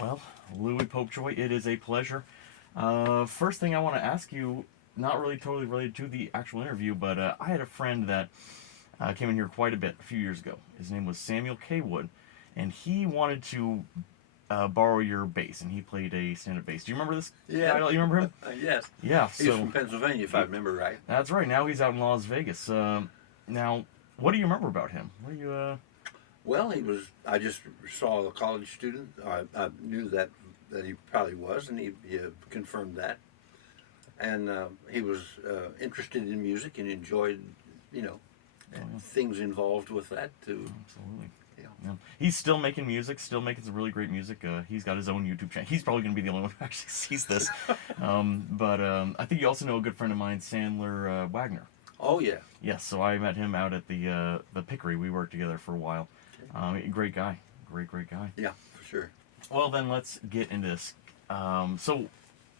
Well, Louis Popejoy, it is a pleasure. First thing I want to ask you, not really totally related to the actual interview, but I had a friend that came in here quite a bit a few years ago. His name was Samuel Cawood, and he wanted to borrow your bass, and he played a standard bass. Do you remember this Yeah. guy? You remember him? Yes. Yeah, He's so from Pennsylvania, if I remember right. that's right. Now he's out in Las Vegas. Now, what do you remember about him? What do you? Well, he was. I just saw a college student. I knew that he probably was, and he confirmed that. And he was interested in music and enjoyed, you know, Oh, yeah. things involved with that too. Absolutely. Yeah. Yeah. He's still making music, still making some really great music. He's got his own YouTube channel. He's probably going to be the only one who actually sees this. But I think you also know a good friend of mine, Sandler Wagner. Oh yeah. Yes, so I met him out at the Pickery. We worked together for a while. Great guy. Great guy. Yeah, for sure. Well, then let's get into this. So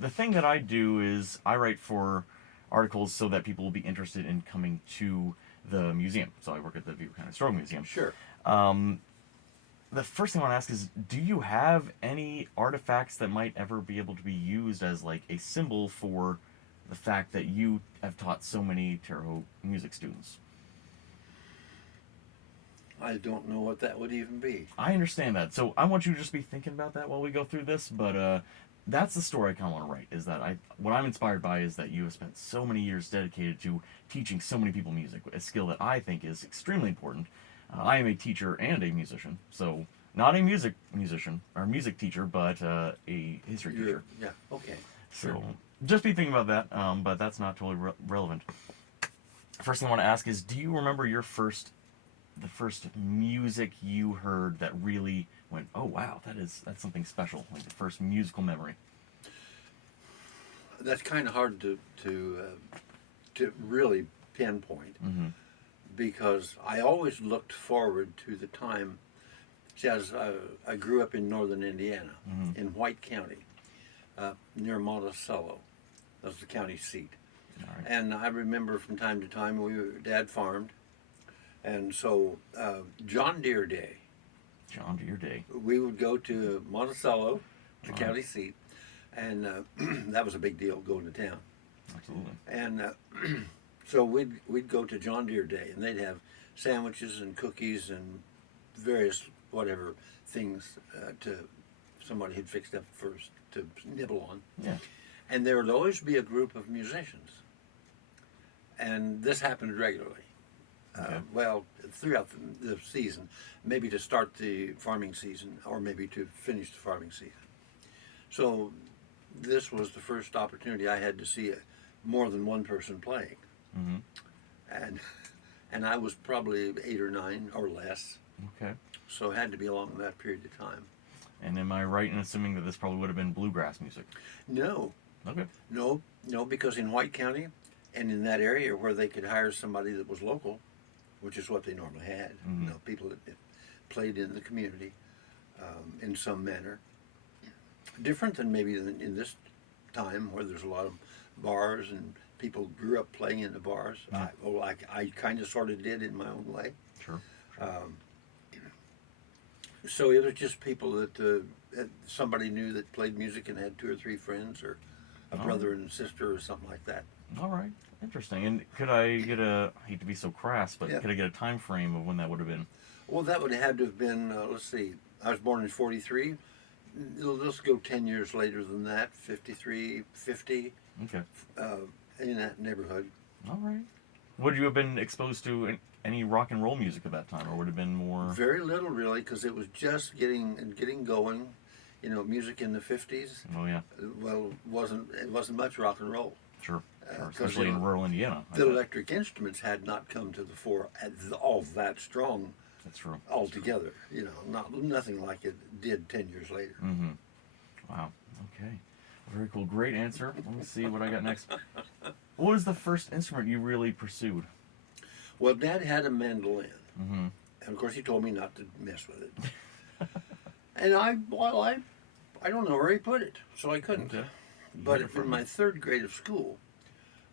the thing that I do is I write for articles so that people will be interested in coming to the museum. So I work at the Beaver County Historical Museum. Sure. The first thing I want to ask is, do you have any artifacts that might ever be able to be used as like a symbol for the fact that you have taught so many Terre Haute music students? I don't know what that would even be. I understand that. So I want you to just be thinking about that while we go through this, but that's the story I kind of want to write, is that what I'm inspired by is that you have spent so many years dedicated to teaching so many people music, a skill that I think is extremely important. I am a teacher and a musician, so not a music musician or music teacher, but a history teacher. Yeah. Okay. So Sure. just be thinking about that, but that's not totally relevant. First thing I want to ask is, do you remember the first music you heard that really went, oh wow, that's something special, like the first musical memory? That's kind of hard to really pinpoint. Mm-hmm. Because I always looked forward to the time. See, I grew up in northern Indiana, Mm-hmm. in White County, near Monticello. That was the county seat. All right. And I remember from time to time, Dad farmed. And so, John Deere Day, John Deere Day. we would go to Monticello, the Wow. county seat, and that was a big deal going to town. Absolutely. And so we'd go to John Deere Day, and they'd have sandwiches and cookies and various whatever things to somebody had fixed up first to nibble on. Yeah. And there would always be a group of musicians, and this happened regularly. Okay. Well, throughout the season, maybe to start the farming season, or maybe to finish the farming season. So this was the first opportunity I had to see more than one person playing. Mm-hmm. And I was probably 8 or 9 or less, Okay. so it had to be along that period of time. And am I right in assuming that this probably would have been bluegrass music? No, Okay. no, because in White County and in that area where they could hire somebody that was local, which is what they normally had, Mhm. you know, people that played in the community in some manner, different than maybe in this time where there's a lot of bars and people grew up playing in the bars. Yeah. I kind of sort of did in my own way. Sure. So it was just people that somebody knew that played music and had 2 or 3 friends, or a Oh. brother and sister or something like that. All right. Interesting. And could I get I hate to be so crass, but Yeah. could I get a time frame of when that would have been? Well, that would have had to have been, let's see, I was born in 43. Let's go 10 years later than that, 53, 50, Okay. in that neighborhood. All right. Would you have been exposed to any rock and roll music at that time, or would it have been more? Very little, really, because it was just getting going. You know, music in the 50s, Oh yeah. well, it wasn't much rock and roll. Sure. Sure. 'Cause, Especially you in know, rural Indiana. I The bet. electric instruments had not come to the fore all that strong That's true. altogether. You know, nothing like it did 10 years later. Mm-hmm. Wow. Okay. Very cool. Great answer. Let me see what I got next. What was the first instrument you really pursued? Well, Dad had a mandolin, Mm-hmm. and of course he told me not to mess with it. And I don't know where he put it, so I couldn't. Okay. But Never in my 3rd grade of school,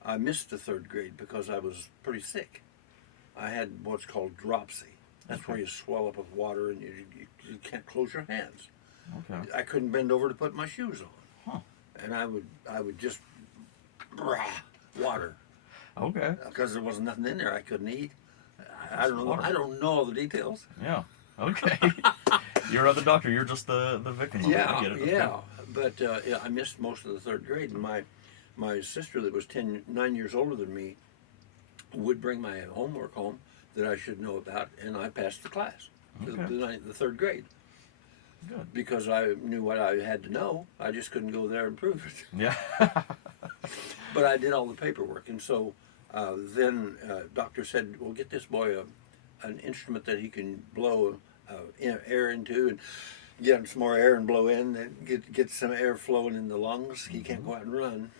I missed the 3rd grade because I was pretty sick. I had what's called dropsy. That's Okay. where you swell up with water and you can't close your hands. Okay. I couldn't bend over to put my shoes on, Huh. and I would just water Okay. because there wasn't nothing in there I couldn't eat. I Just don't know. water. I don't know all the details. Yeah. Okay. You're not the doctor. You're just the victim of it. I Yeah, get it. Okay. yeah. But yeah, I missed most of the third grade, and my sister that was 9 years older than me would bring my homework home that I should know about, and I passed the class, Okay. the third grade, Good. because I knew what I had to know. I just couldn't go there and prove it. Yeah. But I did all the paperwork, and so then doctor said, "Well, get this boy an instrument that he can blow air into, and get him some more air and blow in, and get some air flowing in the lungs. He can't go out and run."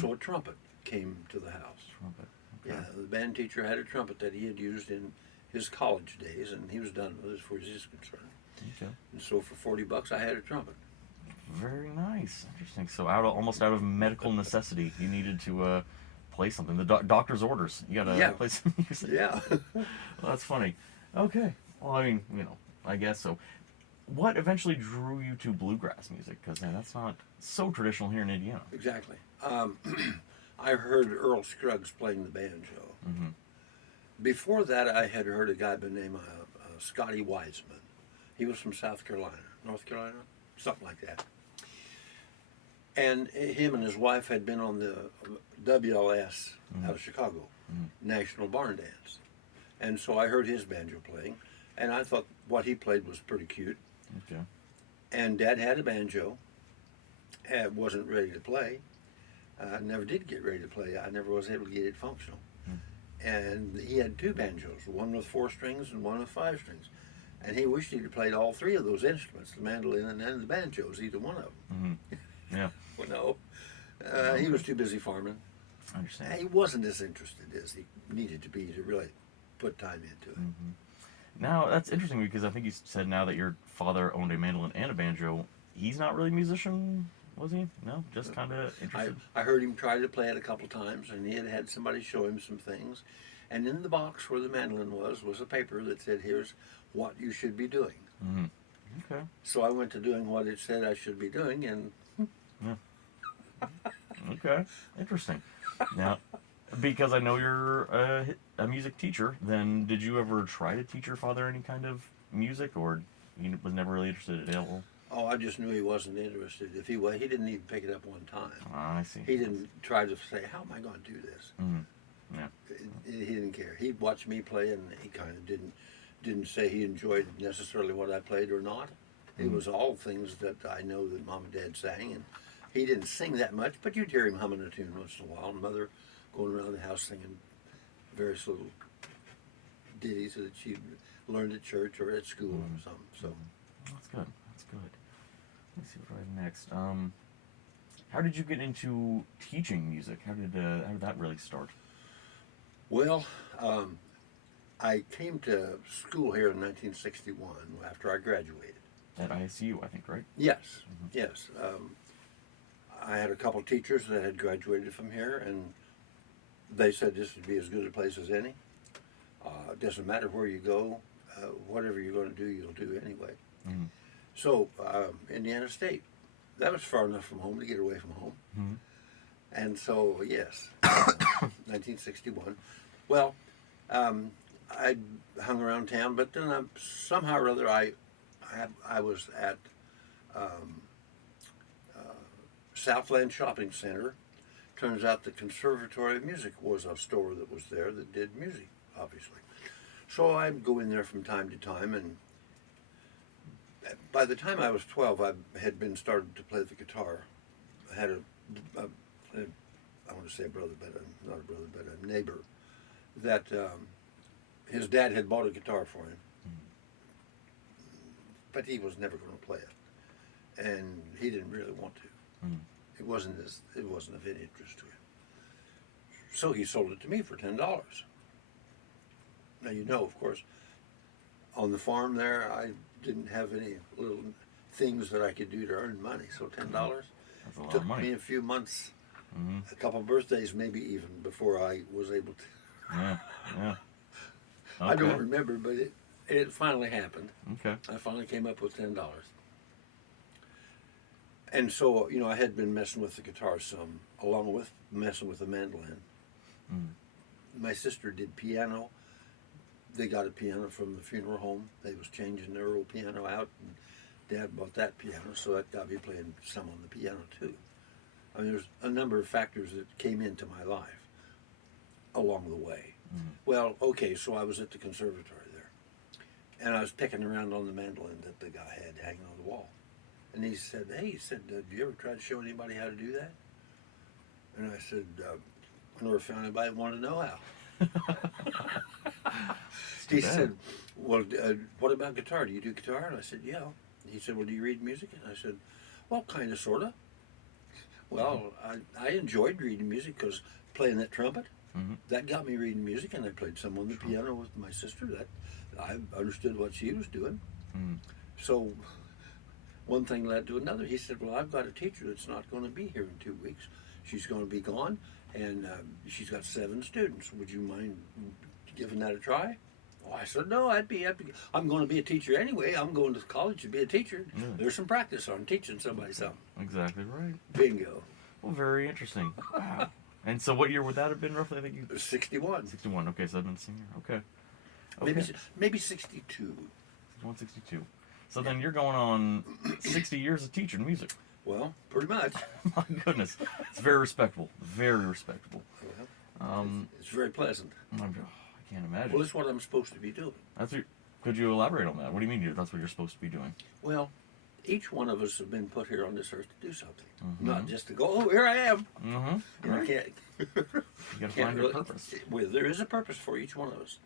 So a trumpet came to the house. Trumpet. Okay. Yeah, the band teacher had a trumpet that he had used in his college days, and he was done with it as far as he's concerned. Okay. And so for $40, I had a trumpet. Very nice. Interesting. So almost out of medical necessity, you needed to play something. The doctor's orders. You gotta play some music. Yeah. Well, that's funny. Okay. Well, I mean, I guess so. What eventually drew you to bluegrass music? Because that's not so traditional here in Indiana. Exactly. I heard Earl Scruggs playing the banjo. Mm-hmm. Before that, I had heard a guy by the name of Scotty Wiseman. He was from South Carolina, North Carolina, something like that. And him and his wife had been on the WLS out of Chicago, National Barn Dance. And so I heard his banjo playing, and I thought what he played was pretty cute. Okay. And Dad had a banjo, and wasn't ready to play. I never did get ready to play. I never was able to get it functional. And he had two banjos, one with 4 strings and one with 5 strings. And he wished he'd played all 3 of those instruments, the mandolin and the banjos, either one of them. Mm-hmm. Yeah. Well, no. He was too busy farming. I understand. He wasn't as interested as he needed to be to really put time into it. Mm-hmm. Now, that's interesting because I think you said now that your father owned a mandolin and a banjo, he's not really a musician, was he? No? Just kind of interested? I heard him try to play it a couple times, and he had somebody show him some things. And in the box where the mandolin was a paper that said, "Here's what you should be doing." Mm-hmm. Okay. So I went to doing what it said I should be doing, and Okay. Interesting. Now, because I know you're a music teacher, then did you ever try to teach your father any kind of music, or he was never really interested at all? oh, I just knew he wasn't interested. If he was, he didn't even pick it up one time. Ah, I see. He didn't try to say, "How am I going to do this?" Mm. Yeah. He didn't care. He'd watch me play, and he kind of didn't say he enjoyed necessarily what I played or not. It was all things that I know that Mom and Dad sang, and he didn't sing that much, but you'd hear him humming a tune once in a while, and Mother going around the house singing various little ditties that she learned at church or at school or something. So That's good. That's good. Let's see what I have next. How did you get into teaching music? How did that really start? well, I came to school here in 1961 after I graduated. At ISU, I think, right? Yes, yes. I had a couple teachers that had graduated from here, and they said this would be as good a place as any. It doesn't matter where you go, whatever you're going to do, you'll do anyway. Mm-hmm. So, Indiana State, that was far enough from home to get away from home. Mm-hmm. And so, yes, 1961. Well, I hung around town, but then somehow or other I was at Southland Shopping Center. Turns out the Conservatory of Music was a store that was there that did music, obviously. So I'd go in there from time to time, and by the time I was 12, I had been started to play the guitar. I had I want to say a brother, but not a brother, but a neighbor, that his dad had bought a guitar for him, but he was never going to play it, and he didn't really want to. It wasn't of any interest to him. So he sold it to me for $10. Now, of course, on the farm there, I didn't have any little things that I could do to earn money. So $10 That's a lot took of money. me a few months, Mm-hmm. a couple birthdays maybe even, before I was able to. Yeah. Yeah. Okay. I don't remember, but it finally happened. Okay. I finally came up with $10. And so, I had been messing with the guitar some, along with messing with the mandolin. Mm. My sister did piano. They got a piano from the funeral home. They was changing their old piano out, and Dad bought that piano, so that got me playing some on the piano too. I mean, there's a number of factors that came into my life along the way. Mm. Well, okay, so I was at the conservatory there, and I was picking around on the mandolin that the guy had hanging on the wall. And he said, "Hey," he said, "Did you ever try to show anybody how to do that?" And I said, "I never found anybody that wanted to know how." He said, "Well, what about guitar? Do you do guitar?" And I said, "Yeah." He said, "Well, do you read music?" And I said, "Well, kind of, sort of." Well, I enjoyed reading music because playing that trumpet, Mm-hmm. that got me reading music, and I played some on the piano with my sister. That I understood what she was doing. Mm. So one thing led to another. He said, "Well, I've got a teacher that's not going to be here in 2 weeks. She's going to be gone, and she's got 7 students. Would you mind giving that a try?" Oh, I said, "No, I'd be happy. I'm going to be a teacher anyway. I'm going to college to be a teacher. Yeah. There's some practice on teaching somebody something." Exactly right. Bingo. Well, very interesting. Wow. And so, what year would that have been roughly? I think you 61. 61. Okay, so I've been a senior. Okay. Maybe 62. 162. So then you're going on 60 years of teaching music. Well, pretty much. My goodness, it's very respectable. Very respectable. Well, it's very pleasant. I can't imagine. Well, it's what I'm supposed to be doing. Could you elaborate on that? What do you mean that's what you're supposed to be doing? Well, each one of us have been put here on this earth to do something, Mm-hmm. not just to go, "Oh, here I am." Mm-hmm. And Right. I can't. You got to find your purpose. Well, there is a purpose for each one of us,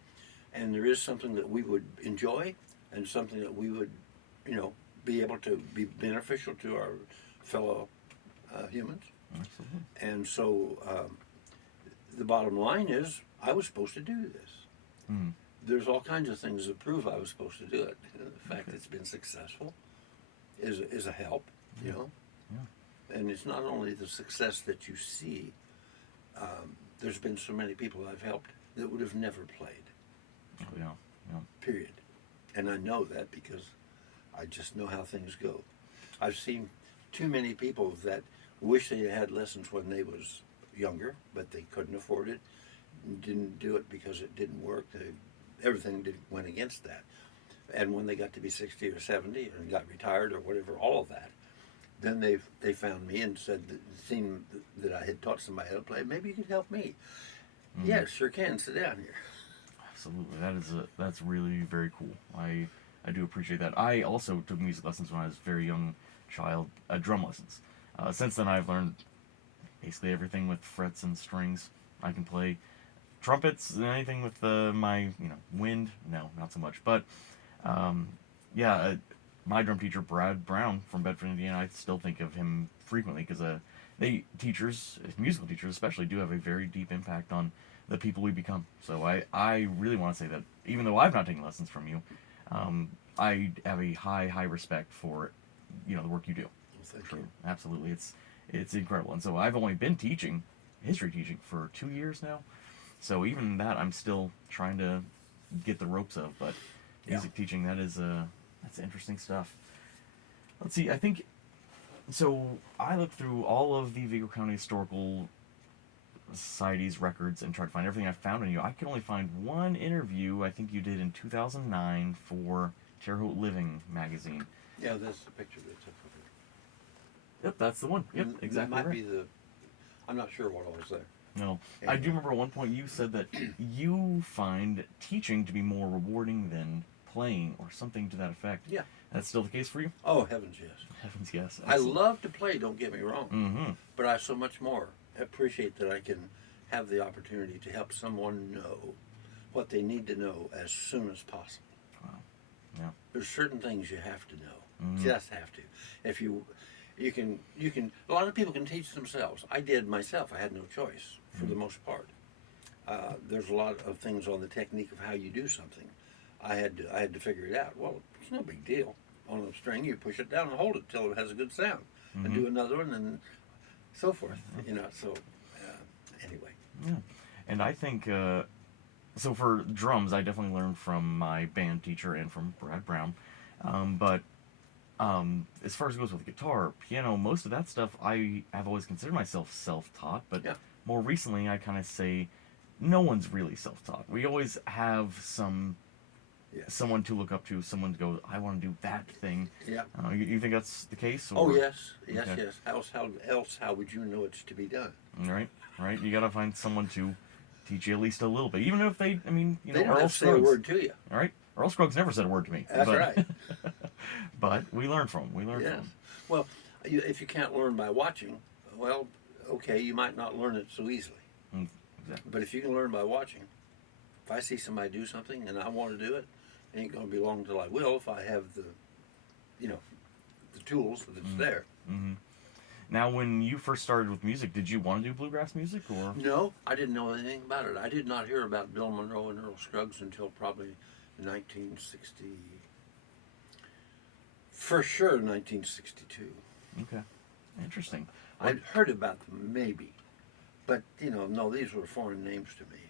and there is something that we would enjoy, and something that we would, be able to be beneficial to our fellow humans. Absolutely. And so, the bottom line is, I was supposed to do this. Mm. There's all kinds of things that prove I was supposed to do it. The fact that it's been successful is a help, Yeah. And it's not only the success that you see. There's been so many people I've helped that would have never played. Oh, yeah. Yeah. Period. And I know that because I just know how things go. I've seen too many people that wish they had lessons when they was younger, but they couldn't afford it, and didn't do it because it didn't work. Everything went against that. And when they got to be 60 or 70 and got retired or whatever, all of that, then they found me and said, seen that I had taught somebody how to play, "Maybe you could help me." Mm. "Yes, sure can. Sit down here." Absolutely. That's really very cool. I do appreciate that. I also took music lessons when I was a very young child, drum lessons. Since then, I've learned basically everything with frets and strings. I can play trumpets, anything with my wind. No, not so much. But my drum teacher Brad Brown from Bedford, Indiana, I still think of him frequently because musical teachers especially, do have a very deep impact on the people we become. So I really want to say that even though I've not taken lessons from you, I have a high respect for the work you do. Thank Sure. you. Absolutely, it's incredible. And so I've only been history teaching for 2 years now. So even that, I'm still trying to get the ropes of. But music teaching, that's interesting stuff. Let's see. I think so. I looked through all of the Vigo County Historical Society's records and tried to find everything I found on you. I could only find one interview I think you did in 2009 for Terre Haute Living magazine. Yeah, that's the picture that's up there. Yep, that's the one. Yep, exactly. That might right. be I'm not sure what was there. No, I do remember at one point you said that you find teaching to be more rewarding than playing, or something to that effect. Yeah. That's still the case for you? Oh, heavens, yes. Heavens, yes. I love to play, don't get me wrong. Mm-hmm. But I so much more appreciate that I can have the opportunity to help someone know what they need to know as soon as possible. Wow. Yeah. There's certain things you have to know. Mhm. Just have to. If you can, a lot of people can teach themselves. I did myself. I had no choice for the most part. There's a lot of things on the technique of how you do something. I had to figure it out. Well, it's no big deal. On a string, you push it down and hold it till it has a good sound, and do another one, and so forth. So anyway. Yeah. And I think, so for drums, I definitely learned from my band teacher and from Brad Brown. But as far as it goes with guitar, piano, most of that stuff I have always considered myself self-taught, but Yeah. more recently I kind of say no one's really self-taught. We always have Yes. someone to look up to, someone to go, I want to do that thing. Yeah. You think that's the case? Oh Or? yes, yes, Okay. yes. How would you know it's to be done? Right, right. You gotta find someone to teach you at least a little bit, even if they, I mean, They don't Earl have to say a Scruggs. word to you. All right, Earl Scruggs never said a word to me. That's but, right. but we learn from him. We learn Yes. from him. Well, if you can't learn by watching, well, okay, you might not learn it so easily. Exactly. But if you can learn by watching, if I see somebody do something and I want to do it, it ain't going to be long until I will if I have the tools that it's there. Mm-hmm. Now, when you first started with music, did you want to do bluegrass music, or? No, I didn't know anything about it. I did not hear about Bill Monroe and Earl Scruggs until probably 1960. For sure, 1962. Okay, interesting. I'd heard about them maybe, but no, these were foreign names to me.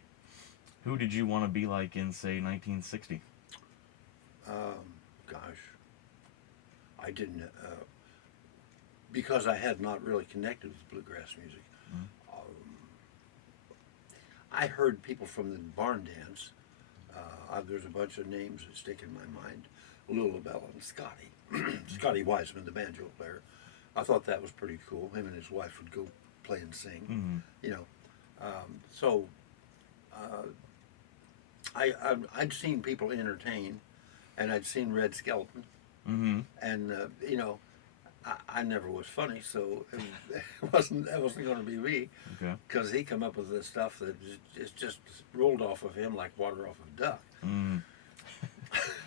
Who did you want to be like in, say, 1960? Gosh, I didn't because I had not really connected with bluegrass music. Mm-hmm. I heard people from the barn dance. There's a bunch of names that stick in my mind: Lulabelle and Scotty. Scotty Wiseman, the banjo player. I thought that was pretty cool. Him and his wife would go play and sing. Mm-hmm. So I'd seen people entertain, and I'd seen Red Skelton, Mm-hmm. and I never was funny, so that wasn't going to be me, Okay. because he come up with this stuff that just rolled off of him like water off of a duck. Mm.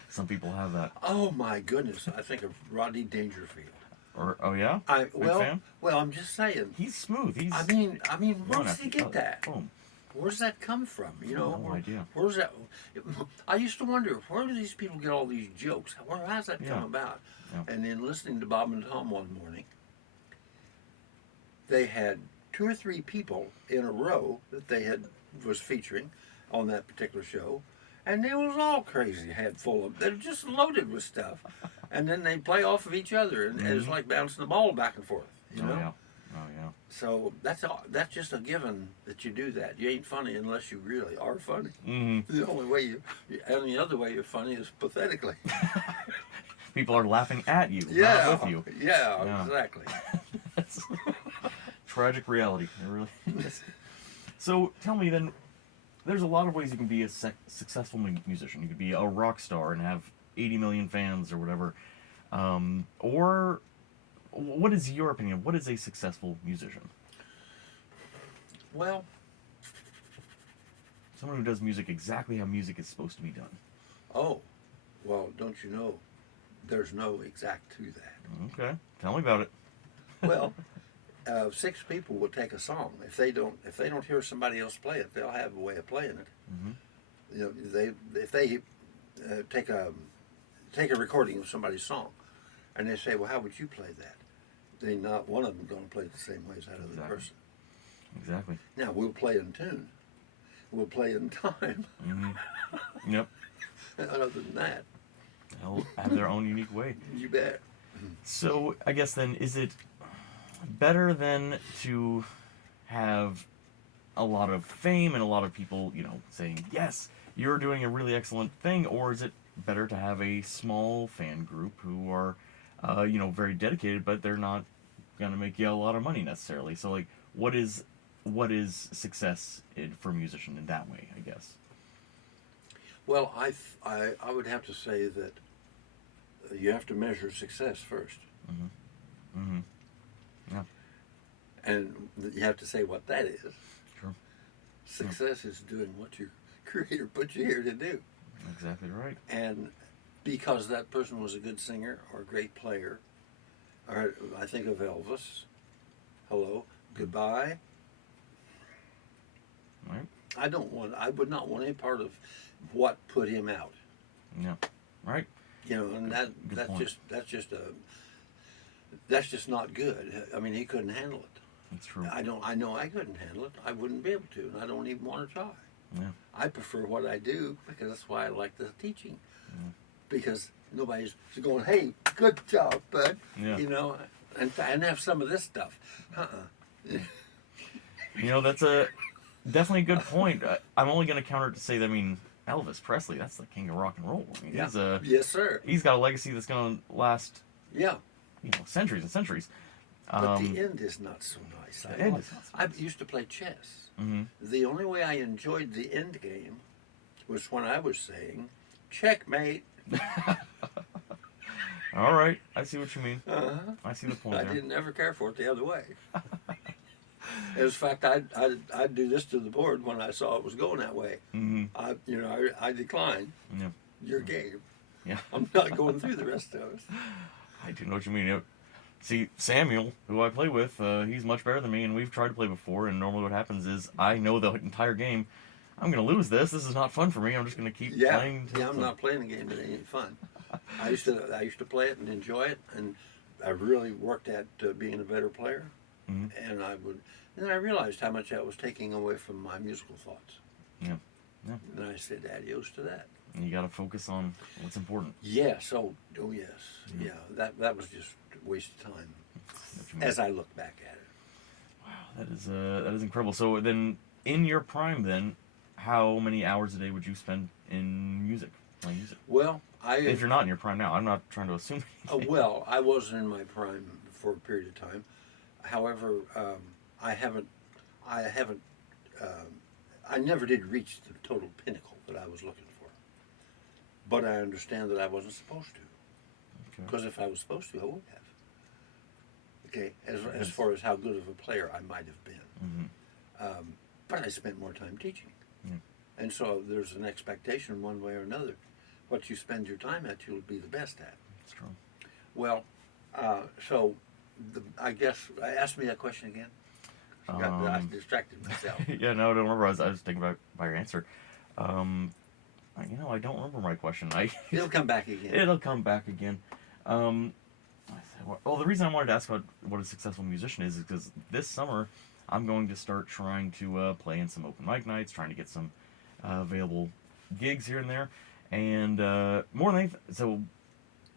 Some people have that. Oh my goodness! I think of Rodney Dangerfield. Oh yeah. Big fan? Well, I'm just saying. He's smooth. He's. I mean, where one does he after the get other. that? Boom. Where's that come from? No idea. Where's that? I used to wonder, where do these people get all these jokes? How's that come about? Yeah. And then listening to Bob and Tom one morning, they had 2 or 3 people in a row that they was featuring on that particular show, and they was all crazy, they're just loaded with stuff, and then they play off of each other, and it's like bouncing the ball back and forth. You know? Yeah. Oh yeah. So that's just a given that you do that. You ain't funny unless you really are funny. Mm-hmm. The only way and the other way you're funny is pathetically. People are laughing at you, not with you. Yeah, exactly. That's tragic reality. It really is. So tell me then, there's a lot of ways you can be a successful musician. You could be a rock star and have 80 million fans or whatever. Or what is your opinion? What is a successful musician? Well, Someone who does music exactly how music is supposed to be done. oh, well, don't you know, there's no exact to that. Okay, tell me about it. Well, 6 people will take a song. If they don't hear somebody else play it, they'll have a way of playing it. Mm-hmm. If they take a recording of somebody's song, and they say, well, how would you play that? Then not one of them going to play it the same way as that other person. Exactly. Now we'll play in tune. We'll play in time. Mm-hmm. Yep. Other than that, They'll have their own unique way. you bet. So I guess then, is it better then to have a lot of fame and a lot of people, saying, yes, you're doing a really excellent thing, or is it better to have a small fan group who are, very dedicated, but they're not going to make you a lot of money necessarily? So, like, what is success for a musician in that way, I guess? Well, I would have to say that you have to measure success first. Mm-hmm. Mm-hmm. Yeah. And you have to say what that is. Sure. Success is doing what your creator put you here to do. Exactly right. And because that person was a good singer or a great player, or I think of Elvis, hello, goodbye. Right. I would not want any part of what put him out. Yeah. Right. And that's just not good. I mean, he couldn't handle it. That's true. I know I couldn't handle it. I wouldn't be able to, and I don't even want to try. Yeah. I prefer what I do because that's why I like the teaching. Yeah. Because nobody's going, hey, Good job, bud. Yeah. You know, and have some of this stuff. You know, that's a definitely a good point. I'm only going to counter it to say that, I mean, Elvis Presley, that's the king of rock and roll. I mean, Yeah. Yes, sir. he's got a legacy that's going to last, Yeah. you know, centuries and centuries. But the end is not so nice. The end is not so nice. I used to play chess. Mm-hmm. The only way I enjoyed the end game was when I was saying, checkmate. All right, I see what you mean. Uh-huh. I see the point I there. didn't ever care for it the other way. As a fact, I'd do this to the board when I saw it was going that way. Mm-hmm. I declined Yeah. your game. Yeah. I'm not going through the rest of it. I do know what you mean. See, Samuel, who I play with, he's much better than me, and we've tried to play before, and normally what happens is I know the entire game. I'm going to lose this. This is not fun for me. I'm just going to keep playing. Yeah, I'm not playing the game. It ain't fun. I used to play it and enjoy it, and I really worked at being a better player. Mm-hmm. And then I realized how much that was taking away from my musical thoughts. Yeah. Yeah. And I said adios to that. And you got to focus on what's important. Yes. Oh yes. Yeah. That was just a waste of time. As I look back at it. Wow, that is incredible. So then, in your prime, then, how many hours a day would you spend in music, playing music? Well, if you're not in your prime now, I'm not trying to assume. Well, I wasn't in my prime for a period of time. However, I never did reach the total pinnacle that I was looking for. But I understand that I wasn't supposed to. Because if I was supposed to, I would have. Okay, as far as how good of a player I might have been. Mm-hmm. But I spent more time teaching. Yeah. And so there's an expectation one way or another. What you spend your time at, you'll be the best at. That's true. Well, I guess, ask me that question again. I distracted myself. Yeah, no, don't remember. I was thinking about your answer. I don't remember my question. It'll come back again. It'll come back again. Well, the reason I wanted to ask about what a successful musician is because this summer I'm going to start trying to play in some open mic nights, trying to get some available gigs here and there, and more than anything, so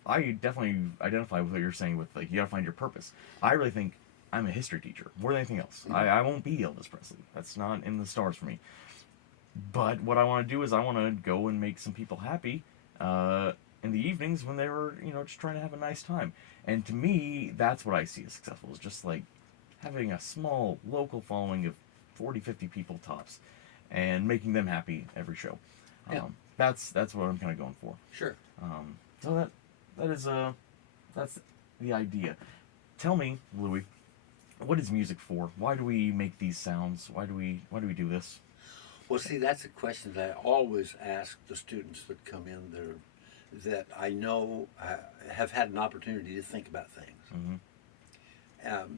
I definitely identify with what you're saying with like you gotta find your purpose. I really think I'm a history teacher more than anything else. Mm-hmm. I won't be Elvis Presley. That's not in the stars for me. But what I want to do is I want to go and make some people happy in the evenings when they were, just trying to have a nice time. And to me, that's what I see as successful, is just like having a small local following of 40, 50 people tops and making them happy every show. Yeah. That's what I'm kind of going for. Sure. So that's the idea. Tell me, Louie, what is music for? Why do we make these sounds? Why do we do this? Well, see, that's a question that I always ask the students that come in that I know have had an opportunity to think about things. Mm-hmm.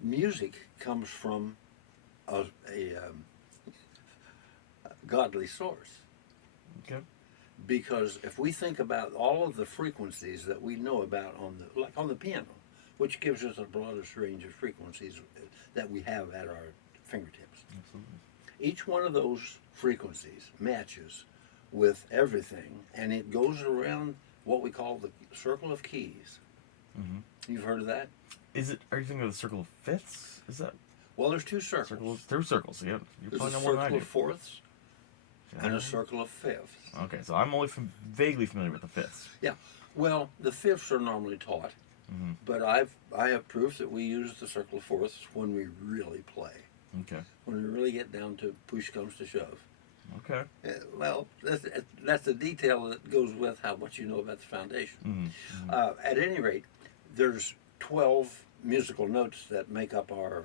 Music comes from a godly source. Okay. Because if we think about all of the frequencies that we know about on the piano, which gives us the broadest range of frequencies that we have at our fingertips. Absolutely. Each one of those frequencies matches with everything, and it goes around what we call the circle of keys. Mm-hmm. You've heard of that? Are you thinking of the circle of fifths? Is that? Well, there's two circles. There's circles. Yeah, there's a circle of fourths and a circle of fifths. Okay, so I'm only vaguely familiar with the fifths. Yeah. Well, the fifths are normally taught, mm-hmm. but I have proof that we use the circle of fourths when we really play. Okay. When we really get down to push comes to shove. Okay. Well, that's a detail that goes with what you know about the foundation. Mm-hmm. Mm-hmm. At any rate, there's 12 musical notes that make up our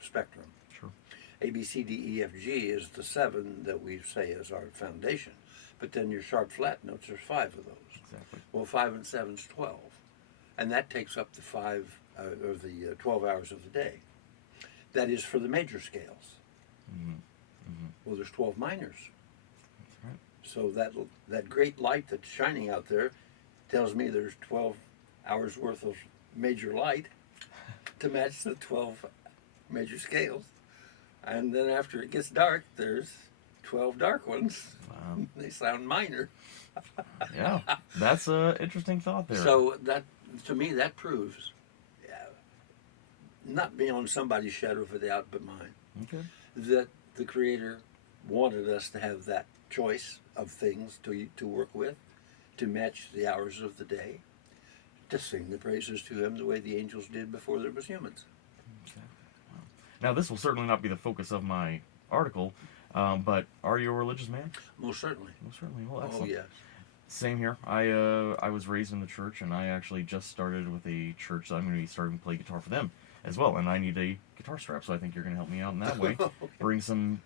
spectrum. Sure. A, B, C, D, E, F, G is the 7 that we say is our foundation. But then your sharp flat notes, there's 5 of those. Exactly. Well, 5 and 7 is 12. And that takes up the 12 hours of the day. That is for the major scales. Mm-hmm. Mm-hmm. Well, there's 12 minors. That's right. So that great light that's shining out there tells me there's 12 hours worth of major light to match the 12 major scales. And then after it gets dark, there's 12 dark ones. Wow. They sound minor. Yeah, that's a interesting thought there. So that, to me, that proves, not beyond somebody's shadow of a doubt but mine, Okay. that the Creator wanted us to have that choice of things to work with, to match the hours of the day, to sing the praises to Him the way the angels did before there was humans. Okay. Wow. Now, this will certainly not be the focus of my article, but are you a religious man? Most certainly. Most certainly. Well, Oh excellent. yes. Same here. I was raised in the church, and I actually just started with a church that I'm going to be starting to play guitar for them as well. And I need a guitar strap, so I think you're going to help me out in that way. Okay. Bring some,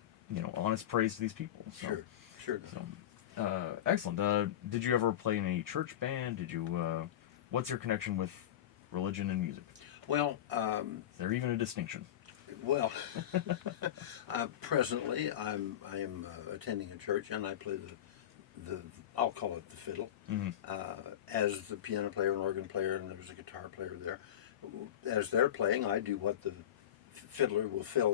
honest praise to these people. So, Sure. Sure. So, excellent. Did you ever play in a church band? Did you? What's your connection with religion and music? Well, Is there even a distinction? well, presently I am attending a church, and I play the I'll call it the fiddle, Mm-hmm. as the piano player and organ player, and there's a guitar player there. As they're playing, I do what the fiddler will fill in